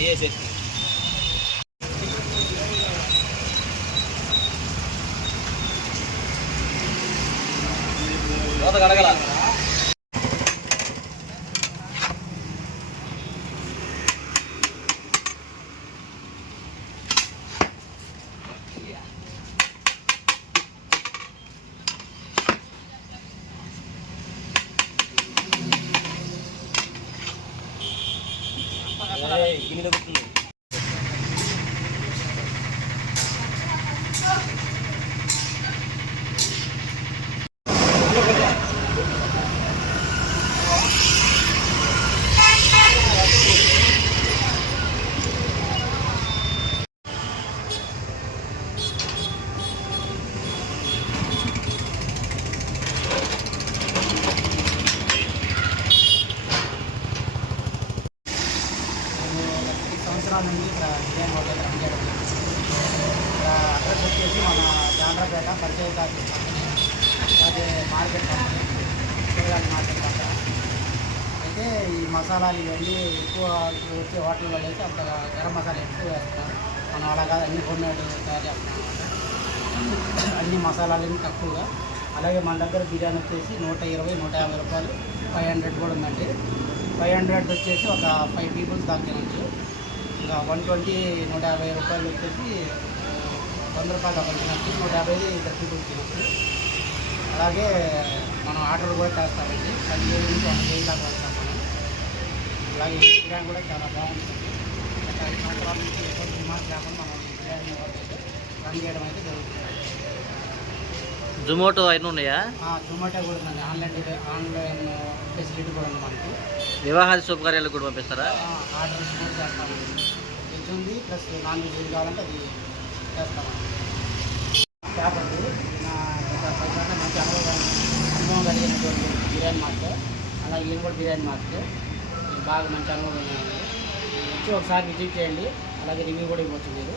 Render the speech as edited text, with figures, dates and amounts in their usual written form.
నెయ్యేసేసి మూత కడగల. గిన్నెలో పెట్టింది. సంవత్సరాల నుండి ఇక్కడ బిర్యానీ హోటల్ రన్ చేయడం జరుగుతుంది. ఇక్కడ అడ్రస్ వచ్చేసి మన జాండ్రాపేట పంచాయతీ ఆఫీస్ పక్కనే, అలాగే మార్కెట్ పక్కనే, కూరగాయల మార్కెట్ పక్కన. అయితే ఈ మసాలాలు ఇవన్నీ ఎక్కువ వచ్చే హోటల్లో వేసి అంత గరం మసాలా ఎక్కువ వేస్తున్నారు. మనం అలా కాదు, అన్ని హోమ్మేడ్ తయారు చేస్తున్నాం అన్నమాట. అన్ని మసాలాలు తక్కువగా. అలాగే మన దగ్గర బిర్యానీ వచ్చేసి 120, 150 రూపాయలు, 500 కూడా ఉందండి. 500 వచ్చేసి ఒక 5 పీపుల్స్ దాకా తినచ్చు. ఇంకా 120, 150 రూపాయలు వచ్చేసి 100 రూపాయలు దాకా తినచ్చు. 150 2 పీపుల్స్ తినచ్చు. అలాగే మనం ఆర్డర్ కూడా చేస్తామండి. 10 కేజీ నుంచి 100 కేజీ దాకా వెళ్తాం మనం. అలాగే ఈ బిర్యానీ కూడా చాలా బాగుంటుంది. గత 5 సంవత్సరాల నుంచి ఎటువంటి డిమాండ్ లేకుండా మనం ఈ బిర్యానీ రన్ చేయడం అయితే జరుగుతుంది. జొమాటో అయినా ఉన్నాయా? జొమాటో కూడా ఉందండి. ఆన్లైన్ ఫెసిలిటీ కూడా ఉంది మనకి. వివాహాది శుభకార్యాలకు కూడా పంపిస్తారా? ఆర్డర్స్ కూడా చేస్తామండి. వెజ్ ఉంది ప్లస్ నాన్ వెజ్ కావాలంటే అది చేస్తామండి. క్యాబ్ అండి. నా గత 10 సంవత్సరాలు మంచి అనుభవం కలిగినటువంటి బిర్యానీ మాస్టర్. అలాగే ఈయన కూడా బిర్యానీ మాస్టర్. బాగా మంచి అనుభవం వచ్చి ఒకసారి విజిట్ చేయండి. అలాగే రివ్యూ కూడా ఇవ్వచ్చు మీరు.